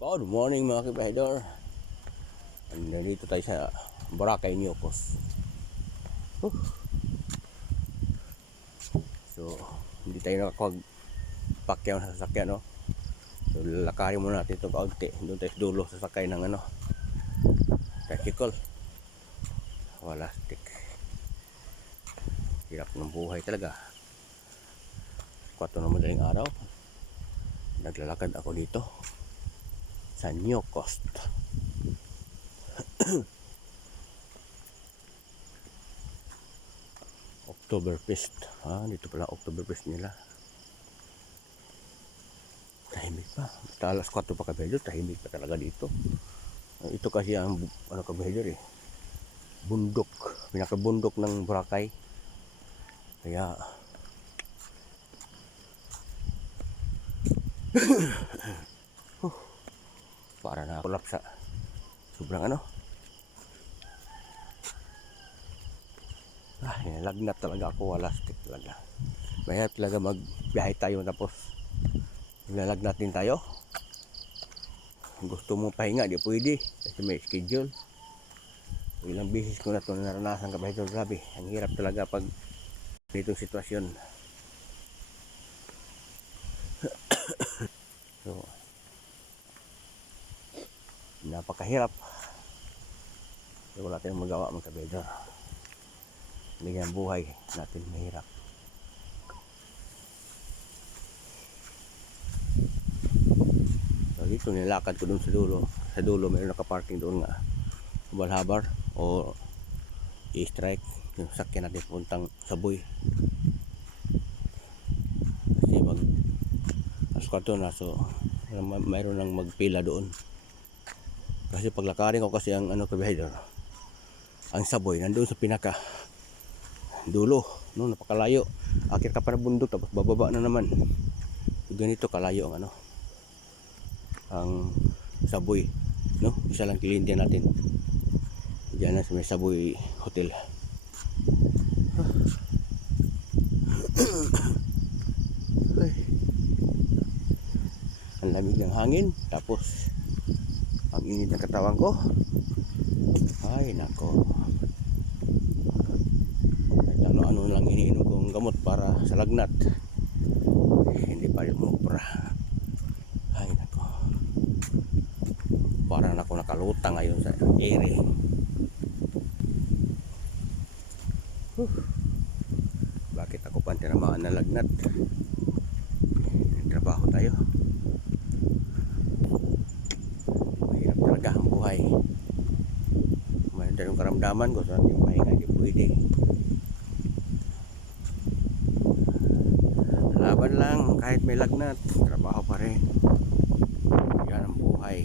Good morning mga kabahidor. Nandito tayo sa Boracay, Ilocos. So, hindi tayo nakakapagpakyaw sa sasakyan, no? So, lalakarin muna natin ito kaunti. Doon tayo sa dulo sa sakay ng tricycle. Wala stick. Hirap ng buhay talaga. 4 na madaling araw. Naglalakad ako dito sa Ilocos. Oktoberfest. Dito pala Oktoberfest nila. Tahimik pa. Basta alas 4 pa kabahidor, tahimik pa talaga dito. Ito kasi ang kabahidor bundok. Pinakabundok ng Boracay. Kaya para na kulap sa sobrang lagnat talaga ako, wala stick talaga. Mahirap talaga magbiyahe tayo tapos nilalagnat din tayo. Gusto mo pahinga, di pwede kasi may schedule. Ilang beses ko na ito naranasan kabahidor, grabe ang hirap talaga pag itong sitwasyon. So, napakahirap. So, wala tayong magawa mga kabahidor. Hindi ang buhay natin mahirap. So, dito nilakad ko doon sa dulo. Sa dulo mayroon nakaparking doon nga Balhabar o i-strike yung sakyan natin puntang Saboy. Kasi askarto na, so mayroon nang magpila doon. Kasi paglakarin ko kasi ang kabahidor, ang Saboy nandoon sa pinaka dulo, no, napakalayo. Akit ka pa na bundok tapos bababa na naman. Ganito kalayo ang ang Saboy, no? Isa lang kilindihan natin. Diyan na sa may Saboy Hotel. Ang lamig ng hangin, tapos ang init ng katawan ko. Ay nako, ano lang iniinom kong gamot para sa lagnat, hindi pa rin umubra. Ay nako, parang ako nakalutang ngayon sa ere. Bakit ako pa tinamaan na lagnat? Trabaho tayo, mahirap talaga ang buhay. Mayroon tayong karamdaman ko sa ating pahinga, hindi pwede. Laban lang kahit may lagnat, trabaho pa rin. Yan ang buhay.